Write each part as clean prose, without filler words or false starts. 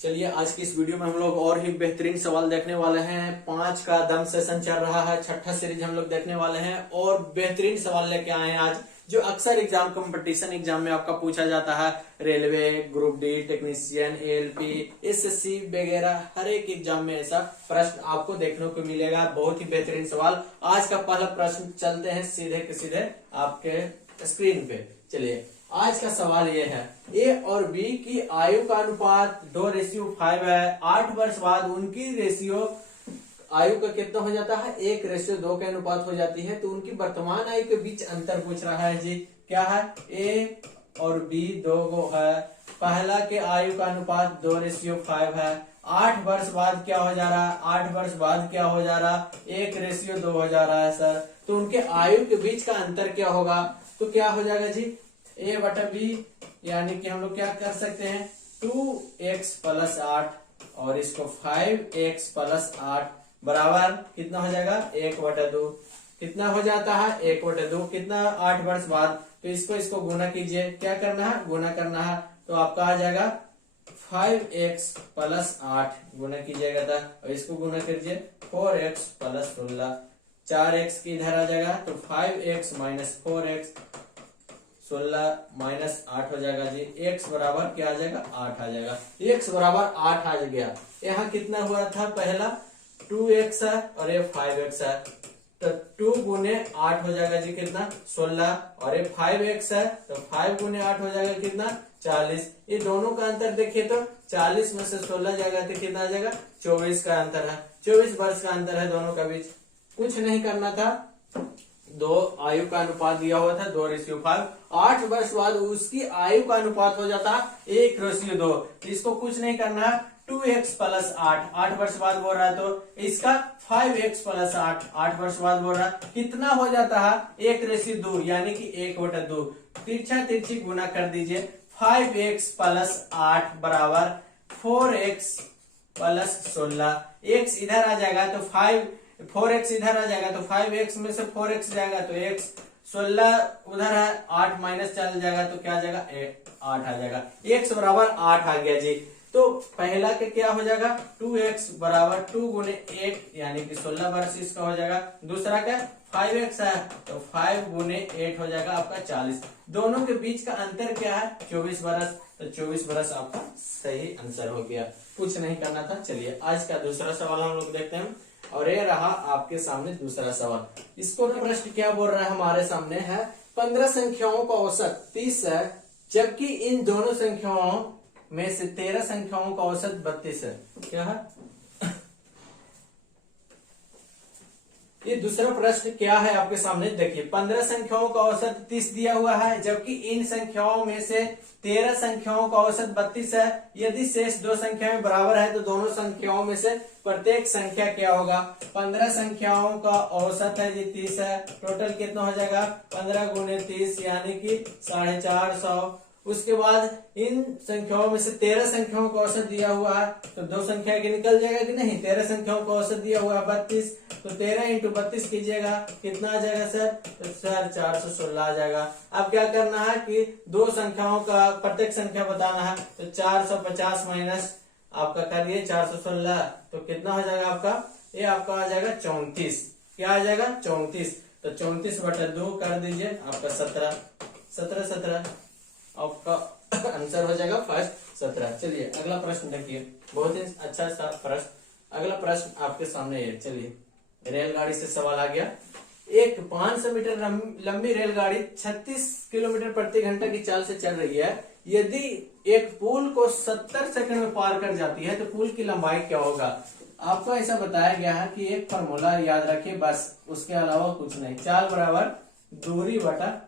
चलिए आज की इस वीडियो में हम लोग और ही बेहतरीन सवाल देखने वाले हैं। 5 का दम सेशन चल रहा है, छठा सीरीज हम लोग देखने वाले हैं और बेहतरीन सवाल लेके आए हैं आज, जो अक्सर एग्जाम कंपटीशन एग्जाम में आपका पूछा जाता है। Railway, group D, technician, ALP, SSC वगैरह हर एक एग्जाम में ऐसा प्रश्न आपको देखने को मिलेगा। बहुत ही बेहतरीन सवाल। आज का पहला प्रश्न चलते हैं सीधे के सीधे आपके स्क्रीन पे। चलिए आज का सवाल ये है, ए और बी की आयु का अनुपात 2:5 है। 8 वर्ष बाद उनकी रेशियो आयु का कितना हो जाता है? 1:2 के अनुपात हो जाती है। तो उनकी वर्तमान आयु के बीच अंतर पूछ रहा है जी। क्या है? ए और बी दो गो है। पहला के आयु का अनुपात 2:5 है। 8 वर्ष बाद क्या हो जा रहा है? 8 वर्ष बाद क्या हो जा रहा है? 1:2 हो जा रहा है सर। तो उनके आयु के बीच का अंतर क्या होगा? तो क्या हो जाएगा जी? ए बटा बी, यानी कि हम लोग क्या कर सकते हैं? 2x + 8 और इसको 5x + 8 बराबर कितना हो जाएगा? 1/2। कितना हो जाता है? 1/2। कितना? 8 वर्ष बाद। तो इसको गुना कीजिए। क्या करना है? गुना करना है। तो आपका आ जाएगा 5x + 8 गुना कीजिएगा था, और इसको गुना कीजिए 4x + 16। 4x की इधर आ जाएगा तो 5x - 4x 16 - 8 हो जाएगा जी। x बराबर क्या आ जाएगा? 8 आ जाएगा। x बराबर 8 आ गया। यहाँ कितना हुआ था? पहला 2x है और ये 5x है, तो 2 गुने 8 हो जाएगा जी कितना? 16। और ये 5x है तो 5 गुने 8 हो जाएगा कितना? 40। ये दोनों का अंतर देखिए तो 40 में से 16 जाएगा तो कितना आ जाएगा? 24 का अंतर है। 24 वर्ष का अंतर है दोनों का बीच। कुछ नहीं करना था, दो आयु का अनुपात दिया हुआ था 2:5। 8 वर्ष बाद उसकी आयु का अनुपात हो जाता 1:2। इसको कुछ नहीं करना है, 2x + 8। 8 वर्ष बाद बोल रहा है तो इसका 5x + 8। 8 वर्ष बाद बोल रहा है कितना हो जाता है? 1:2, यानी कि 1/2। तिरछा तिरछी गुना कर दीजिए। 5x + 8 बराबर 4x + 16। x इधर आ जाएगा तो 4x इधर आ जाएगा तो 5x में से 4x जाएगा तो x। 16 उधर है, 8 माइनस चल जाएगा तो क्या आ जाएगा? 8 आ जाएगा। x बराबर 8 आ गया जी। तो पहला के क्या हो जाएगा? 2x बराबर 2 गुने 8, यानी कि 16 वर्ष इसका हो जाएगा। दूसरा का 5x है तो 5 गुने 8 हो जाएगा आपका 40। दोनों के बीच का अंतर क्या है? 24 वर्ष। तो 24 वर्ष आपका सही आंसर हो गया। कुछ नहीं करना था। चलिए आज का दूसरा सवाल हम लोग देखते हैं, और ये रहा आपके सामने दूसरा सवाल। इसको प्रश्न क्या बोल रहा है? हमारे सामने है 15 संख्याओं का औसत 30 है, जबकि इन दोनों संख्याओं में से 13 संख्याओं का औसत 32 है। क्या है ये? दूसरा प्रश्न क्या है आपके सामने? देखिए 15 संख्याओं का औसत 30 दिया हुआ है, जबकि इन संख्याओं में से 13 संख्याओं का औसत 32 है। यदि शेष दो संख्याएं बराबर है तो दोनों संख्याओं में से प्रत्येक संख्या क्या होगा? 15 संख्याओं का औसत है जी 30 है। टोटल कितना हो जाएगा? 15 गुने 30, यानी कि 450। उसके बाद इन संख्याओं में से 13 संख्याओं का औसत दिया हुआ है, तो दो संख्या के निकल जाएगा कि नहीं? 13 संख्याओं का औसत दिया हुआ है 32, तो 13 × 32 कीजिएगा, कितना आ जाएगा सर? तो सर 416 आ जाएगा। अब क्या करना है कि दो संख्याओं का प्रत्येक संख्या बताना है, तो 450 माइनस आपका करिए 416, तो कितना हो जाएगा आपका? ये आपका आ जाएगा 34। क्या आ जाएगा? 34। तो 34/2 कर दीजिए, आपका 17 आपका आंसर हो जाएगा फर्स्ट 17। चलिए अगला प्रश्न देखिए, बहुत ही अच्छा सा प्रश्न। अगला प्रश्न आपके सामने है। चलिए रेलगाड़ी से सवाल आ गया। एक 500 मीटर लंबी रेलगाड़ी 36 किलोमीटर प्रति घंटा की चाल से चल रही है। यदि एक पुल को 70 सेकंड में पार कर जाती है तो पुल की लंबाई क्या होगा? आपको ऐसा बताया गया है कि एक फॉर्मूला याद रखिए, बस उसके अलावा कुछ नहीं। चाल बराबर दूरी बटा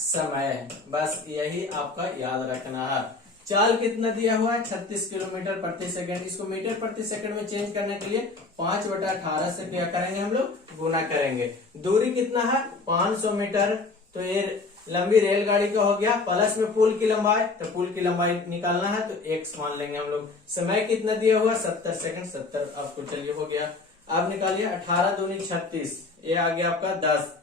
समय, बस यही आपका याद रखना है। चाल कितना दिया हुआ है? 36 किलोमीटर प्रति सेकंड। इसको मीटर प्रति सेकंड में चेंज करने के लिए 5/18 से क्या करेंगे हम लोग? गुना करेंगे। दूरी कितना है? 500 मीटर। तो ये लंबी रेलगाड़ी का हो गया, प्लस में पुल की लंबाई, तो पुल की लंबाई निकालना है तो x मान लेंगे हम लोग। समय कितना दिया हुआ? 70 सेकंड। 70 आपको चलिए हो गया। अब निकालिए 18 दूनी 36, ये आ गया आपका 10।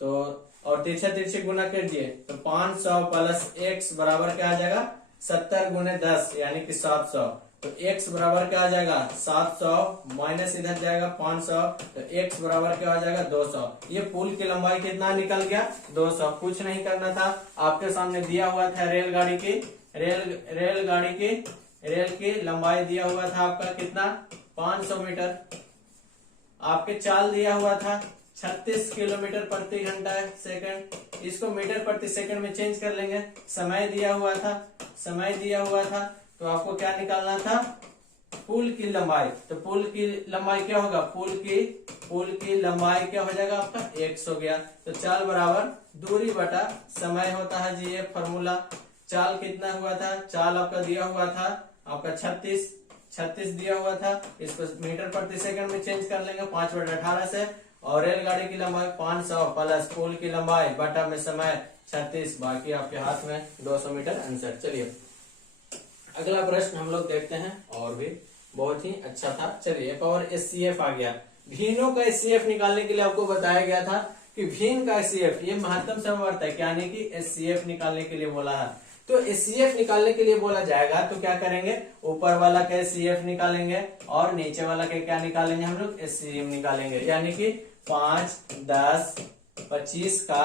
तो और तिरछा तिरछी गुना कीजिए तो 500 + x बराबर क्या आ जाएगा? 70 गुने 10, यानी कि 700। तो x बराबर क्या आ जाएगा 700 माइनस इधर जाएगा 500, तो x बराबर क्या आ जाएगा 200। ये पुल की लंबाई कितना निकल गया 200। कुछ नहीं करना था, आपके सामने दिया हुआ था रेल की लंबाई दिया हुआ था आपका कितना 500 मीटर। आपके चाल दिया हुआ था 36 किलोमीटर प्रति घंटा सेकंड। इसको मीटर प्रति सेकंड में चेंज कर लेंगे। समय दिया हुआ था तो आपको क्या निकालना था पुल की लंबाई। तो पुल की लंबाई क्या होगा, पुल की लंबाई क्या हो जाएगा आपका x हो गया। तो चाल बराबर दूरी बटा समय होता है जी, ये फॉर्मूला। चाल कितना हुआ था, चाल आपका दिया हुआ था आपका 36 दिया हुआ था। इसको मीटर प्रति सेकंड में चेंज कर लेंगे 5/18 से। और रेलगाड़ी की लंबाई 500 प्लस पुल की लंबाई बटा में समय 36, बाकी आपके हाथ में 200 मीटर आंसर। चलिए अगला प्रश्न हम लोग देखते हैं, और भी बहुत ही अच्छा था। चलिए एक और SCF आ गया। भीनों का SCF निकालने के लिए आपको बताया गया था कि भीन का SCF ये महत्तम समवर्तक यानी कि SCF निकालने के लिए बोला है। तो SCF निकालने के लिए बोला जाएगा तो क्या करेंगे, ऊपर वाला का SCF निकालेंगे और नीचे वाला के क्या निकालेंगे हम लोग SCM निकालेंगे। यानी कि 5, 10, 25 का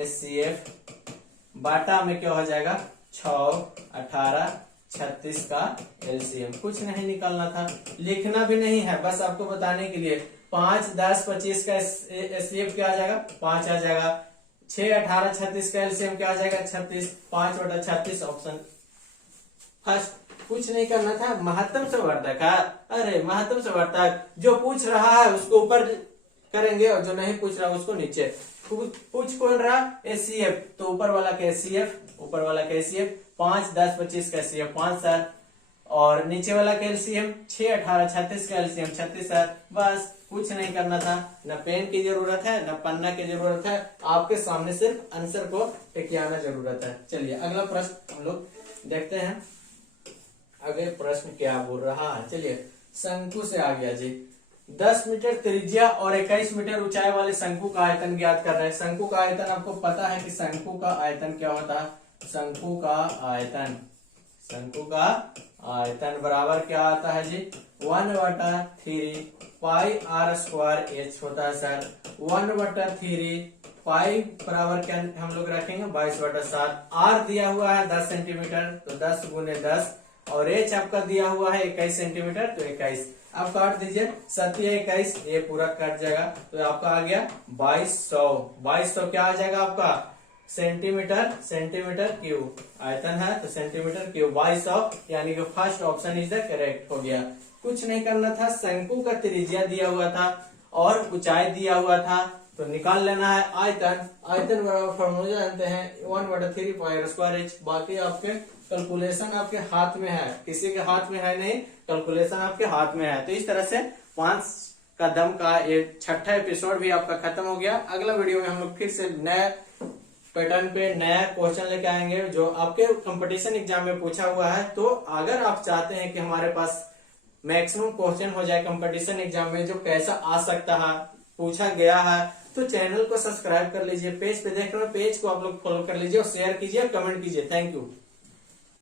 SCF बाटा में क्या हो जाएगा 6, 18, 36 का LCM। कुछ नहीं निकालना था, लिखना भी नहीं है, बस आपको बताने के लिए। 5, 10, 25 का SCF क्या आ जाएगा 5 आ जाएगा। 6, 18, 36 का LCM क्या आ जाएगा 36, 5/36 ऑप्शन फर्स्ट। कुछ नहीं करना था, महत्तम समवर्तक है। अरे महत्तम समवर्तक जो पूछ रहा है उसको ऊपर करेंगे और जो नहीं पूछ रहा उसको नीचे। पूछ कौन रहा SCF, तो ऊपर वाला का SCF 5, 10, 25 का SCF 5 सर, और नीचे वाला का LCM 6, 18, 36 का LCM 36 सर। बस कुछ नहीं करना था, न पेन की जरूरत है न पन्ना की जरूरत है, आपके सामने सिर्फ आंसर को टिकियाना जरूरत है। चलिए अगला प्रश्न हम लोग देखते हैं, अगले प्रश्न क्या बोल रहा है। चलिए शंकु से आ गया जी। 10 मीटर त्रिज्या और 21 मीटर ऊंचाई वाले शंकु का आयतन ज्ञात कर रहे हैं। शंकु का आयतन आपको पता है कि शंकु का आयतन क्या होता है। शंकु का आयतन बराबर क्या आता है जी 1/3 पाई r² h होता है सर। 1/3 पाई बराबर क्या हम लोग रखेंगे 22/7। r दिया हुआ है 10 सेंटीमीटर तो 10 × 10, और h आपका दिया हुआ है 21 सेंटीमीटर तो 21। आप काट दीजिए 7 या 21, ये पूरा कट जाएगा तो आपका आ गया 2200 क्या आ जाएगा आपका सेंटीमीटर क्यूब। आयतन है तो सेंटीमीटर क्यूब 2200, यानी कि first option is the correct हो गया। कुछ नहीं करना था, शंकु का त्रिज्या दिया हुआ था और ऊंचाई दिया हुआ था, तो निकाल लेना है आयतन बराबर फॉर्मूला जानते हैं 1/3 पाई r² h। बाकी आपके कैलकुलेशन आपके हाथ में है, किसी के हाथ में है नहीं, कैलकुलेशन आपके हाथ में है। तो इस तरह से 5 का दम का ये 6ठा एपिसोड भी आपका खत्म हो गया। अगला वीडियो में हम लोग फिर से नए पैटर्न पे नया क्वेश्चन लेके आएंगे जो आपके कंपटीशन एग्जाम में पूछा हुआ है। तो अगर आप चाहते हैं कि हमारे पास मैक्सिमम क्वेश्चन हो जाए कंपटीशन एग्जाम में जो कैसा आ सकता है पूछा गया है, तो चैनल को सब्सक्राइब कर लीजिए। पेज पे देख रहे हो, पेज को आप लोग फॉलो कर लीजिए और शेयर कीजिए, कमेंट कीजिए। Thank you.